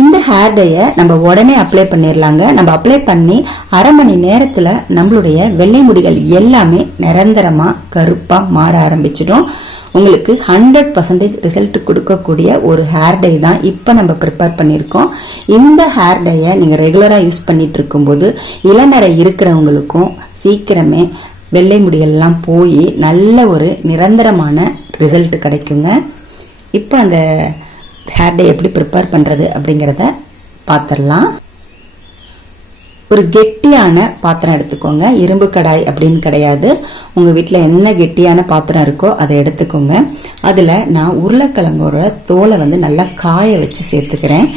இந்த ஹேர் டையை நம்ம உடனே அப்ளை பண்ணிடலாங்க. நம்ம அப்ளை பண்ணி அரை மணி நேரத்தில் நம்மளுடைய வெள்ளை முடிகள் எல்லாமே நிரந்தரமாக கருப்பாக மாற ஆரம்பிச்சிடும். உங்களுக்கு 100% ரிசல்ட் கொடுக்கக்கூடிய ஒரு ஹேர் டை தான் இப்போ நம்ம ப்ரிப்பேர் பண்ணியிருக்கோம். இந்த ஹேர் டையை நீங்கள் ரெகுலராக யூஸ் பண்ணிட்டு இருக்கும்போது இளநரை இருக்கிறவங்களுக்கும் சீக்கிரமே வெள்ளை முடிகள்லாம் போய் நல்ல ஒரு நிரந்தரமான ரிசல்ட் கிடைக்குங்க. இப்போ அந்த ஹேர் டை எப்படி ப்ரிப்பேர் பண்ணுறது அப்படிங்கிறத பார்த்துடலாம். ஒரு கெட்டியான பாத்திரம் எடுத்துக்கோங்க. இரும்பு கடாய் அப்படின்னு கிடையாது, உங்கள் வீட்டில் என்ன கெட்டியான பாத்திரம் இருக்கோ அதை எடுத்துக்கோங்க. அதில் நான் உருளைக்கிழங்கோட தோலை நல்லா காய வச்சு சேர்த்துக்கிறேன்.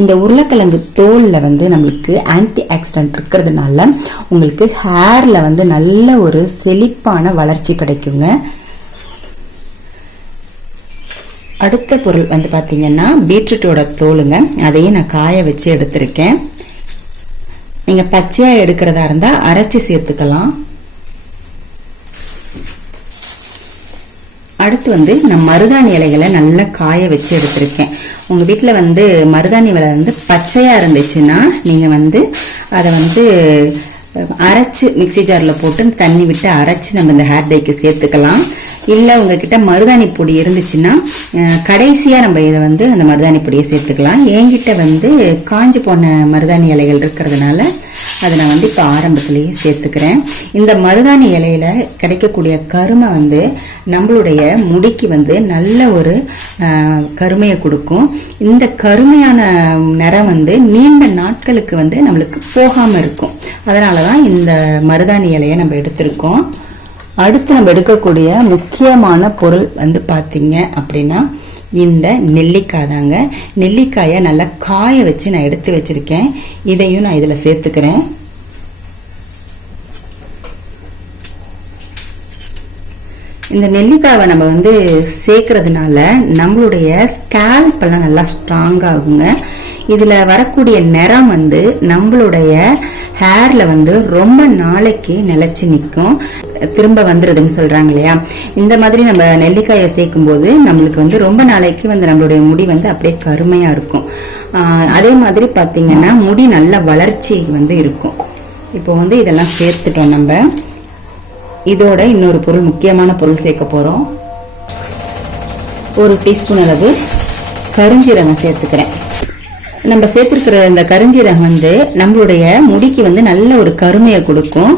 இந்த உருளைக்கிழங்கு தோலில் நம்மளுக்கு ஆன்டி ஆக்சிடென்ட் இருக்கிறதுனால உங்களுக்கு ஹேரில் நல்ல ஒரு செழிப்பான வளர்ச்சி கிடைக்குங்க. அடுத்த பொருள் பார்த்தீங்கன்னா பீட்ரூட்டோட தோலுங்க. அதையும் நான் காய வச்சு எடுத்திருக்கேன். நீங்கள் பச்சையாக எடுக்கிறதா இருந்தால் அரைச்சி சேர்த்துக்கலாம். அடுத்து நான் மருதாணி இலைகளை நல்லா காய வச்சு எடுத்திருக்கேன். உங்கள் வீட்டில் மருதாணி இலை பச்சையாக இருந்துச்சுன்னா நீங்கள் அதை அரைச்சி மிக்சி ஜாரில் போட்டு தண்ணி விட்டு அரைச்சி நம்ம இந்த ஹேர் டைக்கு சேர்த்துக்கலாம். இல்லை உங்ககிட்ட மருதாணி பொடி இருந்துச்சுன்னா கடைசியாக நம்ம இதை அந்த மருதாணி பொடியை சேர்த்துக்கலாம். என்கிட்ட காஞ்சி போன மருதாணி இலைகள் இருக்கிறதுனால அதை நான் இப்போ ஆரம்பத்திலேயே சேர்த்துக்கிறேன். இந்த மருதாணி இலையில கிடைக்கக்கூடிய கருமை நம்மளுடைய முடிக்கு நல்ல ஒரு கருமையை கொடுக்கும். இந்த கருமையான நிறம் நீண்ட நாட்களுக்கு நம்மளுக்கு போகாமல் இருக்கும். அதனால தான் இந்த மருதாணி இலையை நம்ம எடுத்திருக்கோம். அடுத்து நம்ம எடுக்கக்கூடிய முக்கியமான பொருள் பார்த்தீங்க அப்படின்னா இந்த நெல்லிக்காய் தாங்க. நெல்லிக்காயை நல்லா காய வச்சு நான் எடுத்து வச்சிருக்கேன். இதையும் நான் இதில் சேர்த்துக்கிறேன். இந்த நெல்லிக்காவை நம்ம சேர்க்கறதுனால நம்மளுடைய ஸ்கேல்ப் எல்லாம் நல்லா ஸ்ட்ராங் ஆகுங்க. இதில் வரக்கூடிய நிறம் நம்மளுடைய ஹேரில் ரொம்ப நாளைக்கு நிலைச்சி நிற்கும், திரும்ப வந்துடுதுன்னு சொல்கிறாங்க இல்லையா. இந்த மாதிரி நம்ம நெல்லிக்காயை சேர்க்கும் போது நம்மளுக்கு ரொம்ப நாளைக்கு நம்மளுடைய முடி அப்படியே கருமையாக இருக்கும். அதே மாதிரி பார்த்தீங்கன்னா முடி நல்ல வளர்ச்சி இருக்கும். இப்போ இதெல்லாம் சேர்த்துட்டோம். நம்ம இதோட இன்னொரு பொருள், முக்கியமான பொருள் சேர்க்க போகிறோம். 1 டீஸ்பூன் அளவு கருஞ்சீரகம் சேர்த்துக்கிறேன். நம்ம சேர்த்துருக்கிற இந்த கருஞ்சீரகம் நம்மளுடைய முடிக்கு நல்ல ஒரு கருமையை கொடுக்கும்.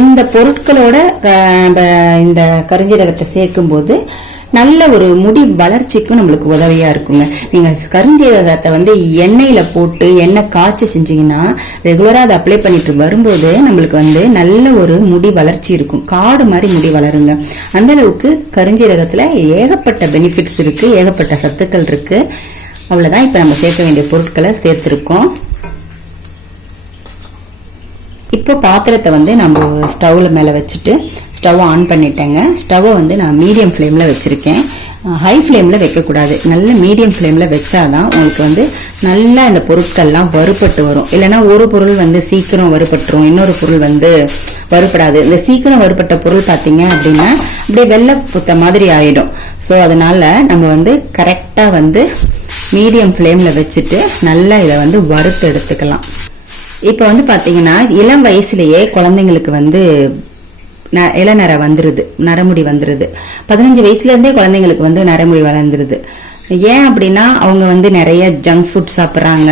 இந்த பொருட்களோட நம்ம இந்த கருஞ்சீரகத்தை சேர்க்கும்போது நல்ல ஒரு முடி வளர்ச்சிக்கும் நம்மளுக்கு உதவியா இருக்குங்க. நீங்க கருஞ்சீரகத்தை எண்ணெயில போட்டு எண்ணெய் காய்ச்சி செஞ்சீங்கன்னா ரெகுலரா அதை அப்ளை பண்ணிட்டு வரும்போது நம்மளுக்கு நல்ல ஒரு முடி வளர்ச்சி இருக்கும். காடு மாதிரி முடி வளருங்க. அந்த அளவுக்கு கருஞ்சீரகத்துல ஏகப்பட்ட பெனிஃபிட்ஸ் இருக்கு, ஏகப்பட்ட சத்துக்கள் இருக்கு. அவ்வளவுதான். இப்ப நம்ம சேர்க்க வேண்டிய பொருட்களை சேர்த்திருக்கோம். இப்போ பாத்திரத்தை நம்ம ஸ்டவ்ல மேலே வச்சுட்டு ஸ்டவ் ஆன் பண்ணிட்டேங்க. ஸ்டவ்வை நான் மீடியம் ஃப்ளேமில் வச்சுருக்கேன். ஹை ஃப்ளேமில் வைக்கக்கூடாது, நல்ல மீடியம் ஃப்ளேமில் வச்சாதான் உங்களுக்கு நல்லா இந்த பொருட்கள்லாம் வறுபட்டு வரும். இல்லைன்னா ஒரு பொருள் சீக்கிரம் வறுபட்டுரும், இன்னொரு பொருள் வறுபடாது. இந்த சீக்கிரம் வறுபட்ட பொருள் பார்த்தீங்க அப்படின்னா அப்படியே வெள்ளை புத்த மாதிரி ஆயிடும். ஸோ அதனால நம்ம கரெக்டாக மீடியம் ஃப்ளேமில் வச்சுட்டு நல்லா இதை வறுத்து எடுத்துக்கலாம். இப்போ பார்த்தீங்கன்னா இளம் வயசுலேயே குழந்தைங்களுக்கு இளநரை வந்துடுது, நரமுடி வந்துடுது. 15 வயசுலேருந்தே குழந்தைங்களுக்கு நரமுடி வளர்ந்துருது. ஏன் அப்படின்னா அவங்க நிறைய ஜங்க் ஃபுட் சாப்பிட்றாங்க,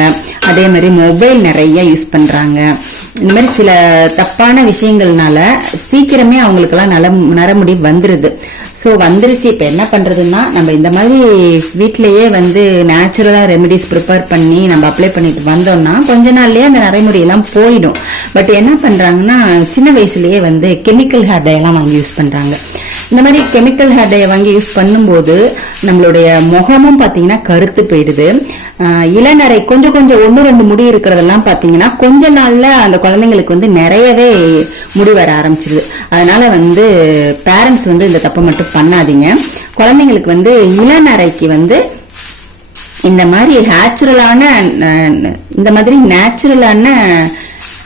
அதே மாதிரி மொபைல் நிறைய யூஸ் பண்ணுறாங்க. இந்த மாதிரி சில தப்பான விஷயங்கள்னால சீக்கிரமே அவங்களுக்கெல்லாம் நரமுடி வந்துடுது. ஸோ வந்துருச்சு. இப்போ என்ன பண்ணுறதுன்னா நம்ம இந்த மாதிரி வீட்டிலையே நேச்சுரலாக ரெமெடிஸ் ப்ரிப்பேர் பண்ணி நம்ம அப்ளை பண்ணிட்டு வந்தோம்னா கொஞ்ச நாள்லேயே அந்த நரைமுடியெல்லாம் போயிடும். பட் என்ன பண்ணுறாங்கன்னா சின்ன வயசுலேயே கெமிக்கல் ஹேர் டையெல்லாம் வாங்கி யூஸ் பண்ணுறாங்க. இந்த மாதிரி கெமிக்கல் ஹேர் டையை வாங்கி யூஸ் பண்ணும்போது நம்மளுடைய முகமும் பார்த்தீங்கன்னா கருத்து போயிடுது. இளநரை கொஞ்சம் 1-2 முடி இருக்கிறதெல்லாம் பார்த்தீங்கன்னா கொஞ்ச நாள்ல அந்த குழந்தைங்களுக்கு நிறையவே முடி வர ஆரம்பிச்சிருது. அதனால பேரண்ட்ஸ் இந்த தப்பை மட்டும் பண்ணாதீங்க. குழந்தைங்களுக்கு இளநரைக்கு இந்த மாதிரி நேச்சுரலான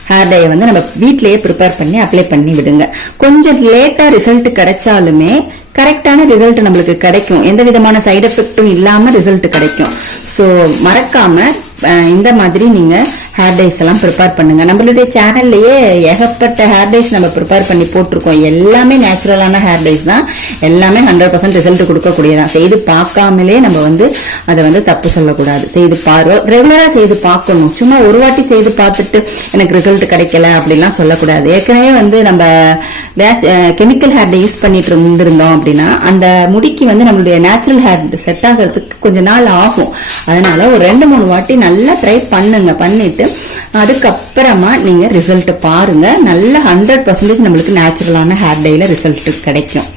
ஹேர் டையை நம்ம வீட்டிலேயே ப்ரிப்பேர் பண்ணி அப்ளை பண்ணி விடுங்க. கொஞ்சம் லேட்டா ரிசல்ட் கிடைச்சாலுமே கரெக்டான ரிசல்ட் நம்மளுக்கு கிடைக்கும். எந்த விதமான சைடு எஃபெக்டும் இல்லாம ரிசல்ட் கிடைக்கும். ஸோ மறக்காம இந்த மாதிரி நீங்க ஹேர் டைஸ் எல்லாம் ப்ரிப்பேர் பண்ணுங்க. நம்மளுடைய சேனல்லையே ஏகப்பட்ட ஹேர் டைஸ் நம்ம ப்ரிப்பேர் பண்ணி போட்டிருக்கோம். எல்லாமே நேச்சுரலான ஹேர் டைஸ் தான், எல்லாமே 100% ரிசல்ட் கொடுக்கக்கூடியதான். செய்து பார்க்காமலே நம்ம வந்து அதை வந்து தப்பு சொல்லக்கூடாது. செய்து ரெகுலரா செய்து பார்க்கணும். சும்மா ஒரு வாட்டி செய்து பார்த்துட்டு எனக்கு ரிசல்ட் கிடைக்கல அப்படிலாம் சொல்லக்கூடாது. ஏற்கனவே வந்து நம்ம கெமிக்கல் ஹேர் டை யூஸ் பண்ணிட்டு இருந்திருந்தோம் அப்படின்னா அந்த முடிக்கு வந்து நம்மளுடைய நேச்சுரல் ஹேர் செட் ஆகிறதுக்கு கொஞ்ச நாள் ஆகும். அதனால ஒரு 2-3 வாட்டி நல்லா ட்ரை பண்ணுங்க. பண்ணிட்டு அதுக்கப்புறமா நீங்க ரிசல்ட் பாருங்க. நல்ல 100% நம்மளுக்கு நேச்சுரலான ஹேர் டைல ரிசல்ட் கிடைக்கும்.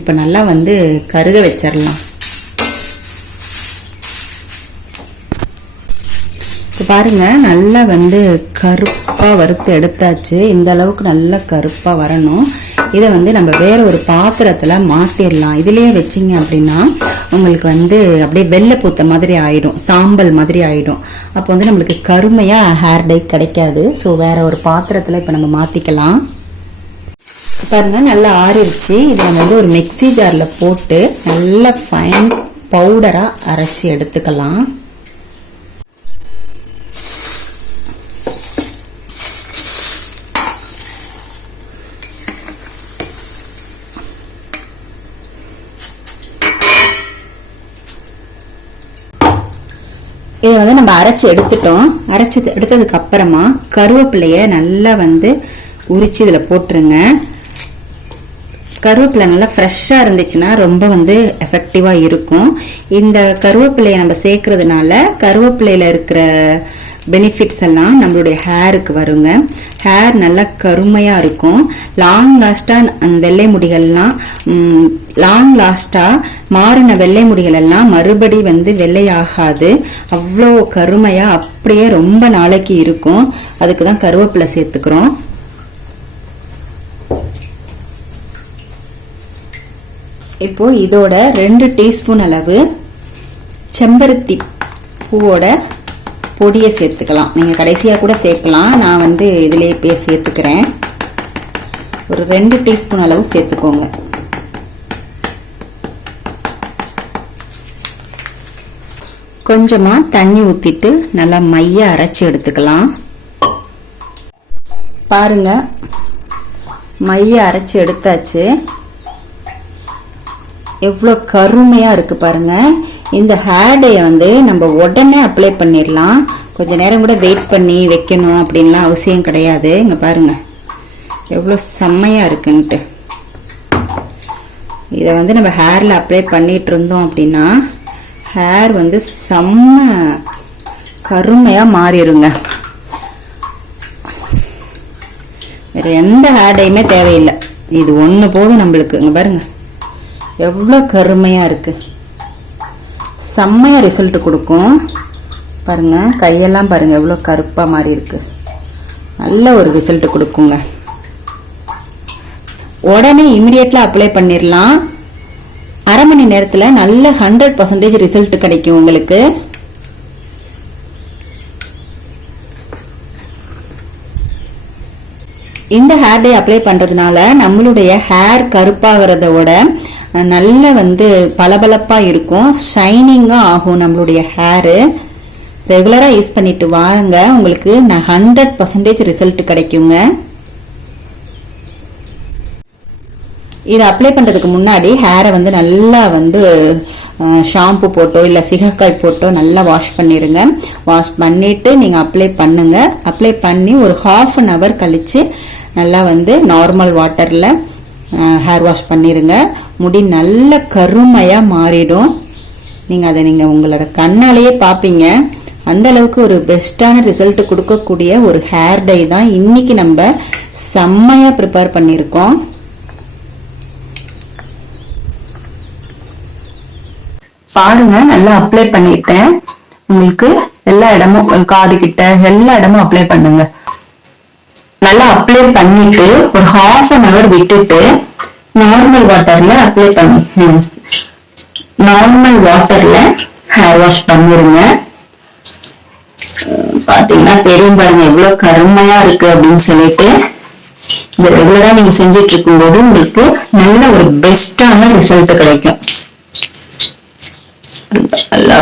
இப்ப நல்லா வந்து கருக வச்சிடலாம். பாருங்க நல்லா வந்து கருப்பா வறுத்து எடுத்தாச்சு. இந்த அளவுக்கு நல்லா கருப்பா வரணும். இதை வந்து நம்ம வேற ஒரு பாத்திரத்துல மாத்திரலாம். இதுலயே வச்சிங்க அப்படின்னா உங்களுக்கு வந்து அப்படியே வெள்ளை பூத்த மாதிரி ஆயிடும், சாம்பல் மாதிரி ஆயிடும். அப்போ வந்து நம்மளுக்கு கருமையா ஹேர் டை கிடைக்காது. ஸோ வேற ஒரு பாத்திரத்துல இப்ப நம்ம மாத்திக்கலாம். பாருங்க நல்லா ஆறிடுச்சு. இதை நம்ம வந்து ஒரு மிக்ஸி ஜார்ல போட்டு நல்லா ஃபைன் பவுடரா அரைச்சி எடுத்துக்கலாம். இதை வந்து நம்ம அரைச்சி எடுத்துட்டோம். அரைச்சி எடுத்ததுக்கு அப்புறமா கருவேப்பிலைய நல்லா வந்து உரிச்சு இதில் போட்டுருங்க. கருவேப்பிலை நல்லா ஃப்ரெஷ்ஷாக இருந்துச்சுன்னா ரொம்ப வந்து எஃபெக்டிவாக இருக்கும். இந்த கருவேப்பிலையை நம்ம சேர்க்கறதுனால கருவேப்பிலையில் இருக்கிற பெனிஃபிட்ஸ் எல்லாம் நம்மளுடைய ஹேருக்கு வருங்க. ஹேர் நல்லா கருமையாக இருக்கும். லாங் லாஸ்ட்டாக அந்த வெள்ளை முடிகள்லாம் மாறின வெள்ளை முடிகள் எல்லாம் மறுபடி வந்து வெள்ளையாகாது. அவ்வளோ கருமையாக அப்படியே ரொம்ப நாளைக்கு இருக்கும். அதுக்கு தான் கருவேப்பிலை சேர்த்துக்கிறோம். இப்போ இதோட 2 டீஸ்பூன் அளவு செம்பருத்தி பூவோட பொடியை சேர்த்துக்கலாம். நீங்கள் கடைசியாக கூட சேர்க்கலாம். நான் வந்து இதிலே போய் சேர்த்துக்கிறேன். ஒரு 2 டீஸ்பூன் அளவு சேர்த்துக்கோங்க. கொஞ்சமாக தண்ணி ஊற்றிட்டு நல்லா மைய அரைச்சி எடுத்துக்கலாம். பாருங்க மைய அரைச்சி எடுத்தாச்சு. எவ்வளோ கருமையாக இருக்குது பாருங்க. இந்த ஹேர் டையை வந்து நம்ம உடனே அப்ளை பண்ணிடலாம். கொஞ்சம் நேரம் கூட வெயிட் பண்ணி வைக்கணும் அப்படின்லாம் அவசியம் கிடையாது. இங்கே பாருங்க எவ்வளோ செம்மையாக இருக்குன்ட்டு. இதை வந்து நம்ம ஹேரில் அப்ளை பண்ணிட்டு இருந்தோம் அப்படின்னா ஹேர் வந்து செம்ம கருமையாக மாறிடுங்க. வேறு எந்த ஹேர் டையுமே தேவையில்லை. இது ஒன்று போதும் நம்மளுக்கு. இங்கே பாருங்க எவ்வளோ கருமையாக இருக்குது. செம்மையாக ரிசல்ட் கொடுக்கும். பாருங்கள் கையெல்லாம் பாருங்கள் எவ்வளோ கருப்பாக மாறி இருக்குது. நல்ல ஒரு ரிசல்ட் கொடுக்குங்க. உடனே இமிடியேட்லாம் அப்ளை பண்ணிடலாம். அரை மணி நேரத்தில் நல்ல 100% ரிசல்ட் கிடைக்கும் உங்களுக்கு. இந்த ஹேர் டை அப்ளை பண்ணுறதுனால நம்மளுடைய ஹேர் கருப்பாகிறத விட நல்ல வந்து பளபளப்பாக இருக்கும், ஷைனிங்காக ஆகும் நம்மளுடைய ஹேரு. ரெகுலராக யூஸ் பண்ணிட்டு வாங்க, உங்களுக்கு 100% ரிசல்ட் கிடைக்குங்க. இதை அப்ளை பண்ணுறதுக்கு முன்னாடி ஹேரை வந்து நல்லா வந்து ஷாம்பு போட்டோ இல்லை சிகக்காய் போட்டோ நல்லா வாஷ் பண்ணிடுங்க. வாஷ் பண்ணிவிட்டு நீங்கள் அப்ளை பண்ணுங்க. அப்ளை பண்ணி ஒரு ½ அன் ஹவர் கழித்து நல்லா வந்து நார்மல் வாட்டரில் ஹேர் வாஷ் பண்ணிடுங்க. முடி நல்ல கருமையாக மாறிடும். நீங்கள் அதை உங்களோட கண்ணாலேயே பார்ப்பீங்க. அந்த அளவுக்கு ஒரு பெஸ்ட்டான ரிசல்ட் கொடுக்கக்கூடிய ஒரு ஹேர் டை தான் இன்னைக்கு நம்ம செம்மையாக ப்ரிப்பேர் பண்ணியிருக்கோம். பாருங்க நல்லா அப்ளை பண்ணிட்டேன். உங்களுக்கு எல்லா இடமும் காது கிட்ட எல்லா இடமும் அப்ளை பண்ணுங்க. நல்லா அப்ளை பண்ணிட்டு ஒரு ½ அன் ஹவர் விட்டுட்டு நார்மல் வாட்டர்ல அப்ளை பண்ணி நார்மல் வாட்டர்ல ஹேர் வாஷ் பண்ணிருங்க. பாத்தீங்கன்னா தெரியும் பாருங்க எவ்வளவு கருமையா இருக்கு அப்படின்னு சொல்லிட்டு. இந்த ரெகுலரா நீங்க செஞ்சுட்டு இருக்கும் போது உங்களுக்கு நல்ல ஒரு பெஸ்டான ரிசல்ட் கிடைக்கும். நல்லா